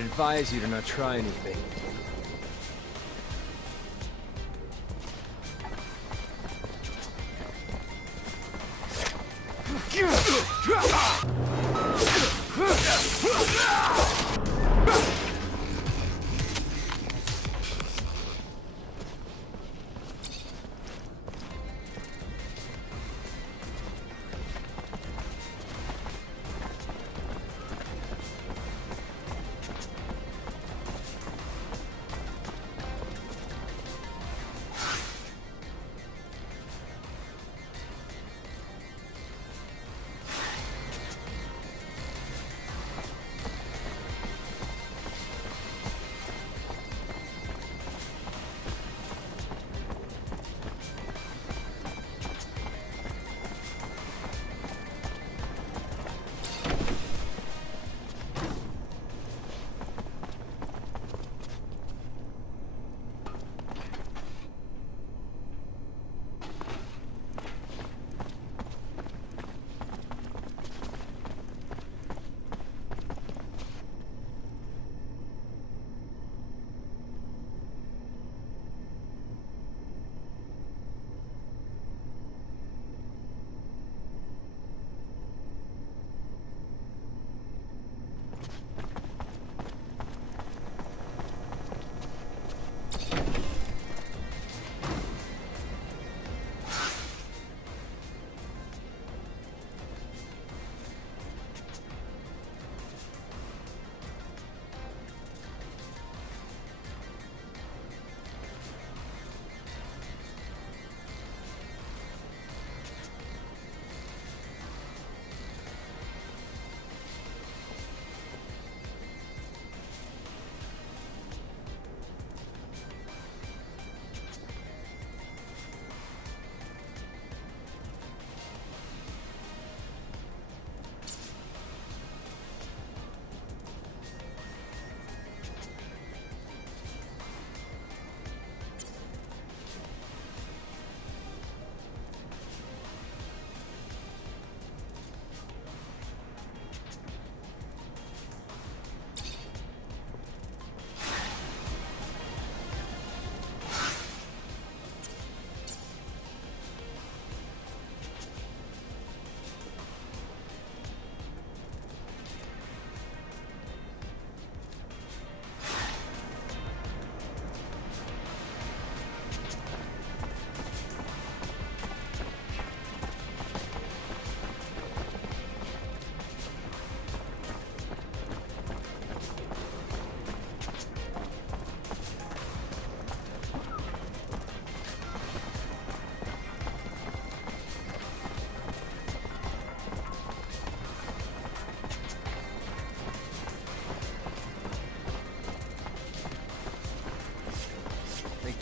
I'd advise you to not try anything.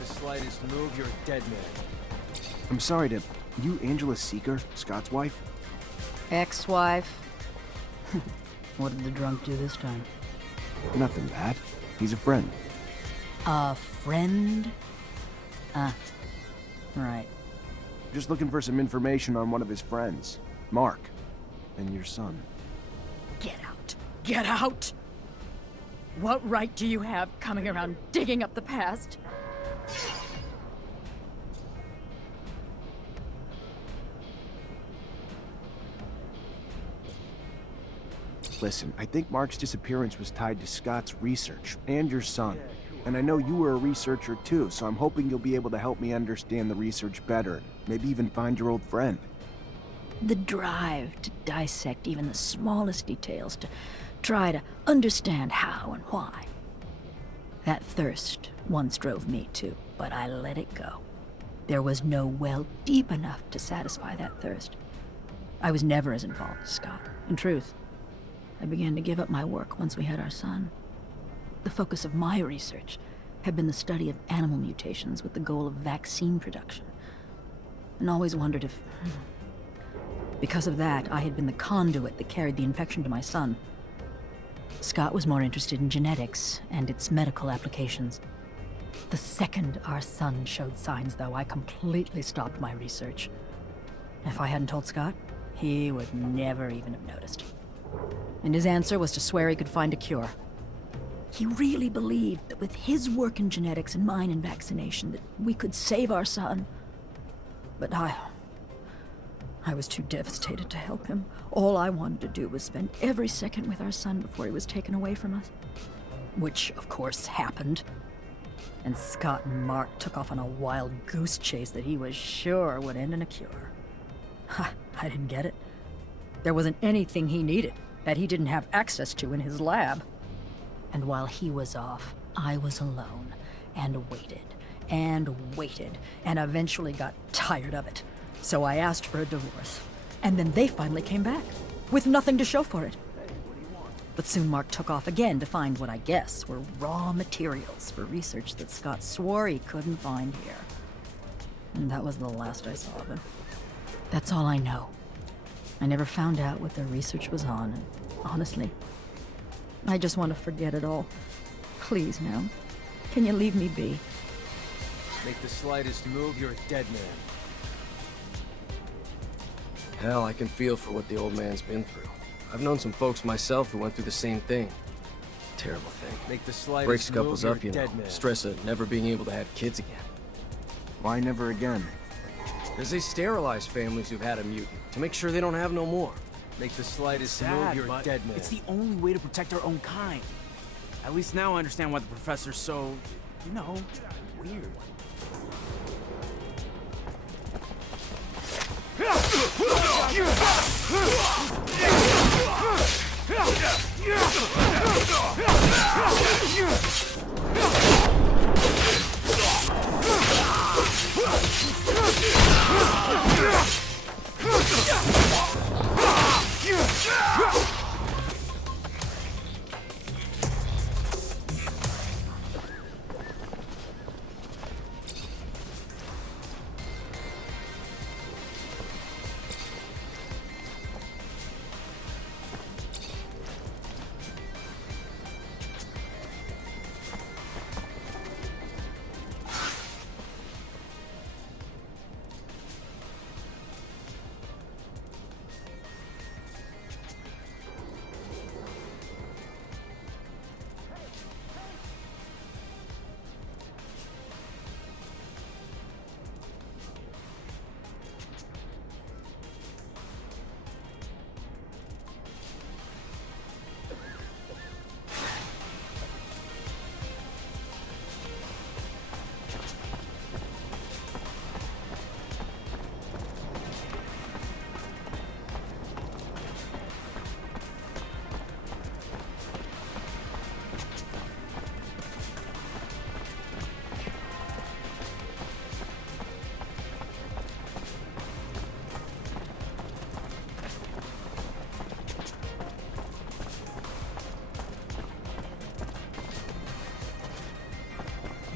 Slightest move, you're a dead man. I'm sorry to... You Angela Seeker, Scott's wife? Ex-wife? What did the drunk do this time? Nothing bad. He's a friend. A friend? Right. Just looking for some information on one of his friends, Mark, and your son. Get out! Get out! What right do you have coming around digging up the past? Listen, I think Mark's disappearance was tied to Scott's research, and your son. And I know you were a researcher too, so I'm hoping you'll be able to help me understand the research better. Maybe even find your old friend. The drive to dissect even the smallest details, to try to understand how and why. That thirst once drove me too, but I let it go. There was no well deep enough to satisfy that thirst. I was never as involved as Scott. In truth, I began to give up my work once we had our son. The focus of my research had been the study of animal mutations with the goal of vaccine production. And always wondered if... Because of that, I had been the conduit that carried the infection to my son. Scott was more interested in genetics and its medical applications. The second our son showed signs, though, I completely stopped my research. If I hadn't told Scott, he would never even have noticed. And his answer was to swear he could find a cure. He really believed that with his work in genetics and mine in vaccination, that we could save our son. But I was too devastated to help him. All I wanted to do was spend every second with our son before he was taken away from us. Which, of course, happened. And Scott and Mark took off on a wild goose chase that he was sure would end in a cure. I didn't get it. There wasn't anything he needed that he didn't have access to in his lab. And while he was off, I was alone, and waited, and eventually got tired of it. So I asked for a divorce. And then they finally came back, with nothing to show for it. But soon Mark took off again to find what I guess were raw materials for research that Scott swore he couldn't find here. And that was the last I saw of him. That's all I know. I never found out what their research was on, and honestly, I just want to forget it all. Please now, can you leave me be? Make the slightest move, you're a dead man. Hell, I can feel for what the old man's been through. I've known some folks myself who went through the same thing. Terrible thing. Make the slightest Breaks move, couples you're up, a you know. dead man. Stress of never being able to have kids again. Why never again? Because they sterilize families who've had a mutant to make sure they don't have no more. Make the slightest move, Sad, you're a but dead man. it's the only way to protect our own kind. At least now I understand why the professor's so, you know, weird.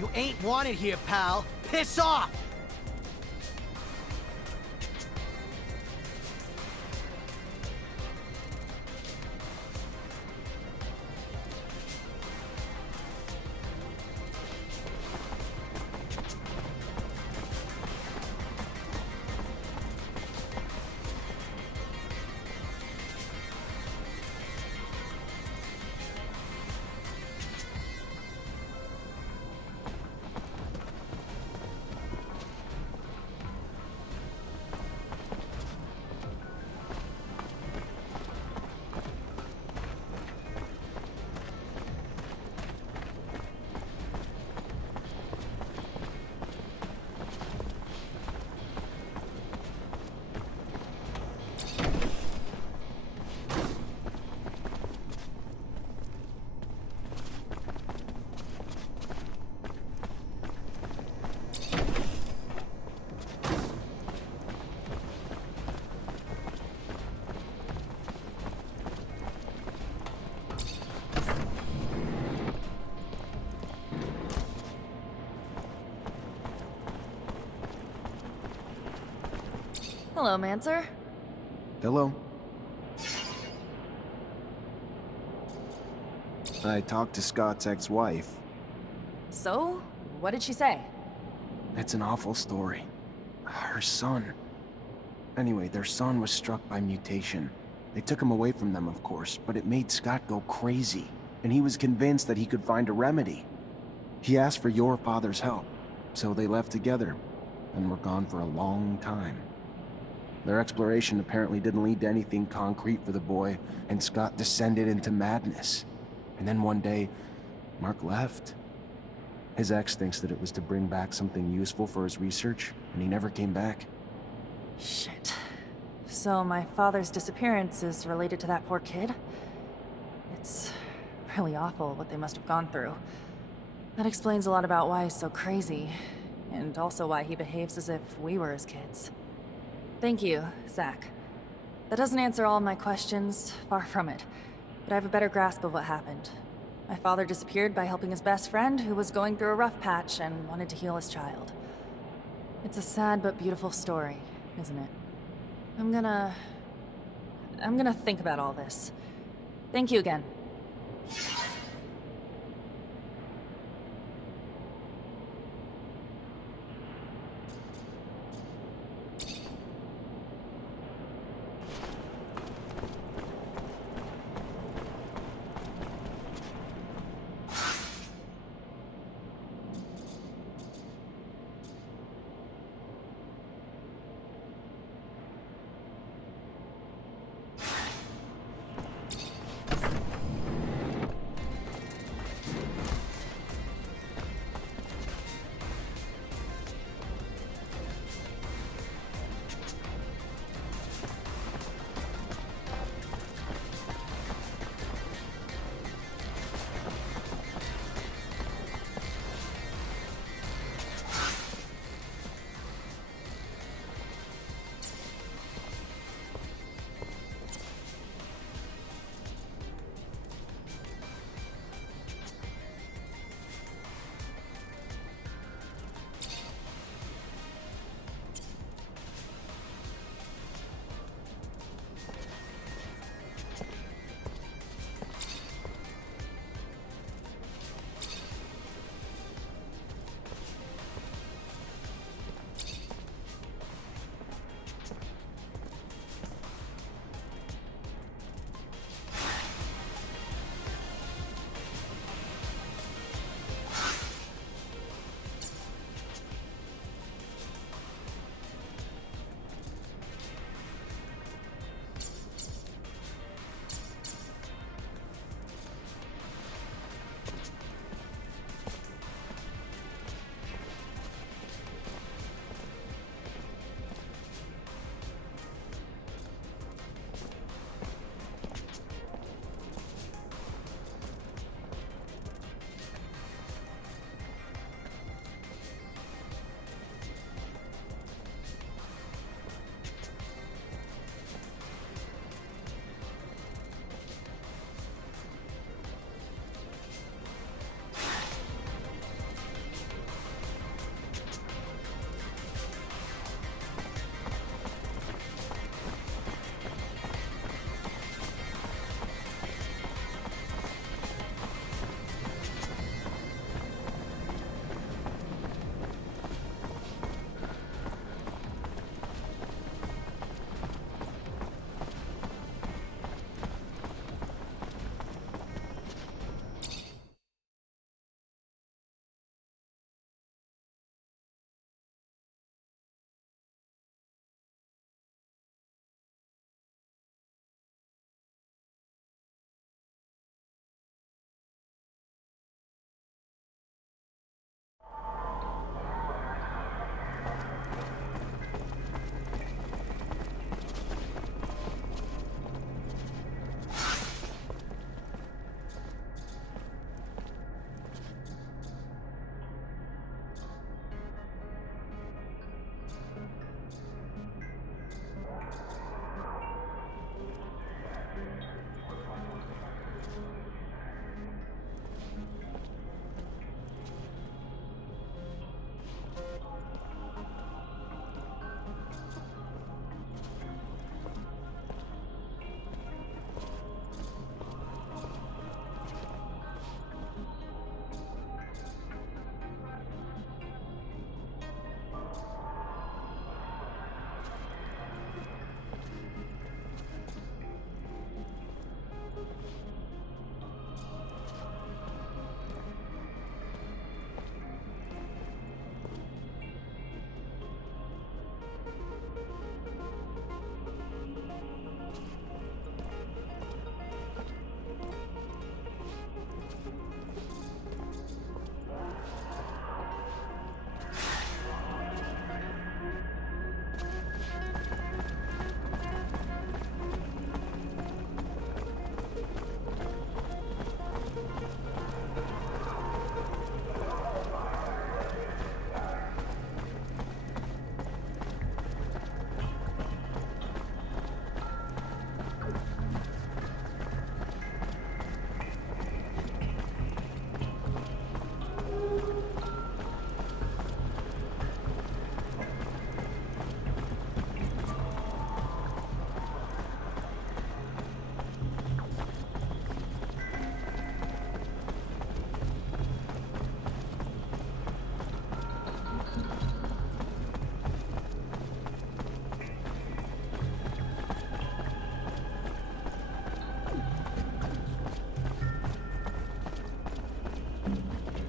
You ain't wanted here, pal. Piss off! Hello, Mancer. Hello? I talked to Scott's ex-wife. So, what did she say? It's an awful story. Her son. Anyway, their son was struck by mutation. They took him away from them, of course, but it made Scott go crazy. and he was convinced that he could find a remedy. He asked for your father's help, so they left together, and were gone for a long time. Their exploration apparently didn't lead to anything concrete for the boy, and Scott descended into madness. And then one day, Mark left. His ex thinks that it was to bring back something useful for his research, and he never came back. Shit. So my father's disappearance is related to that poor kid? It's really awful what they must have gone through. That explains a lot about why he's so crazy, and also why he behaves as if we were his kids. Thank you, Zach. That doesn't answer all my questions, far from it, but I have a better grasp of what happened. My father disappeared by helping his best friend, who was going through a rough patch and wanted to heal his child. It's a sad but beautiful story, isn't it? I'm gonna think about all this. Thank you again.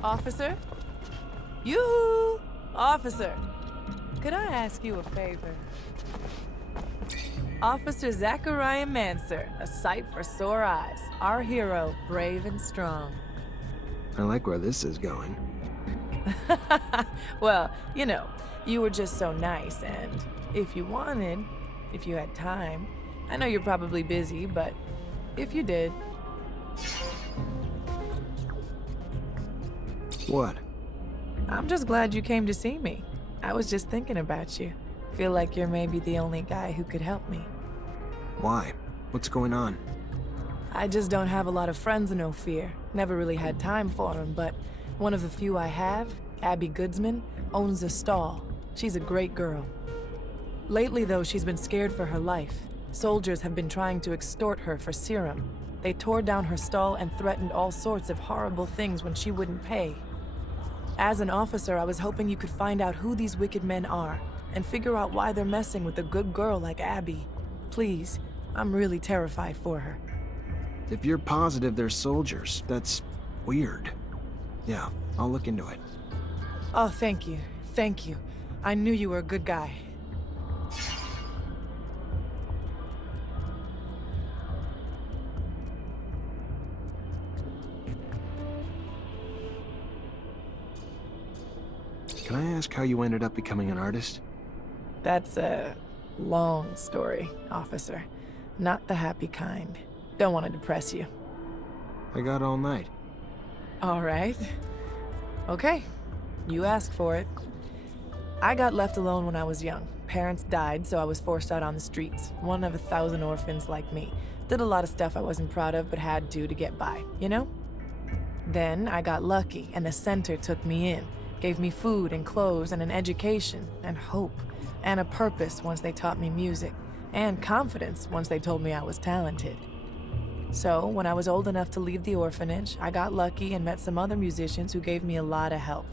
Officer? Yoo-hoo! Officer, could I ask you a favor? Officer Zachariah Mancer, a sight for sore eyes. Our hero, brave and strong. I like where this is going. Well, you know, you were just so nice, and if you wanted, if you had time, I know you're probably busy, but if you did... What? I'm just glad you came to see me. I was just thinking about you. Feel like you're maybe the only guy who could help me. Why? What's going on? I just don't have a lot of friends, no fear. Never really had time for them, but one of the few I have, Abby Goodsman, owns a stall. She's a great girl. Lately, though, she's been scared for her life. Soldiers have been trying to extort her for serum. They tore down her stall and threatened all sorts of horrible things when she wouldn't pay. As an officer, I was hoping you could find out who these wicked men are and figure out why they're messing with a good girl like Abby. Please, I'm really terrified for her. If you're positive they're soldiers, that's weird. Yeah, I'll look into it. Oh, thank you. Thank you. I knew you were a good guy. Can I ask how you ended up becoming an artist? That's a long story, officer. Not the happy kind. Don't want to depress you. I got all night. All right. Okay. You asked for it. I got left alone when I was young. Parents died, so I was forced out on the streets. One of 1,000 orphans like me. Did a lot of stuff I wasn't proud of, but had to get by, you know? Then I got lucky, and the center took me in. Gave me food and clothes and an education and hope and a purpose once they taught me music and confidence once they told me I was talented. So when I was old enough to leave the orphanage, I got lucky and met some other musicians who gave me a lot of help.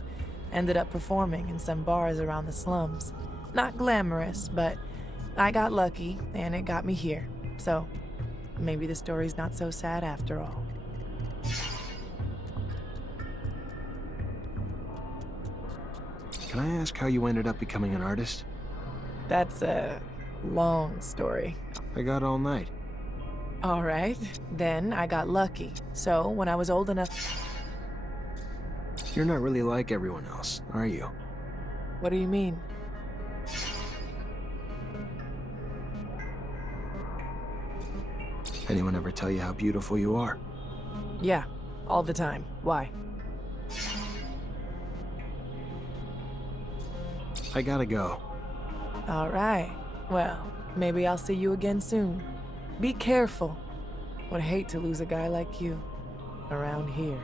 Ended up performing in some bars around the slums. Not glamorous, but I got lucky and it got me here. So maybe the story's not so sad after all. Can I ask how you ended up becoming an artist? That's a long story. I got all night. All right. Then I got lucky. So when I was old enough... You're not really like everyone else, are you? What do you mean? Anyone ever tell you how beautiful you are? Yeah, all the time. Why? I gotta go. All right. Well, maybe I'll see you again soon. Be careful. Would hate to lose a guy like you around here.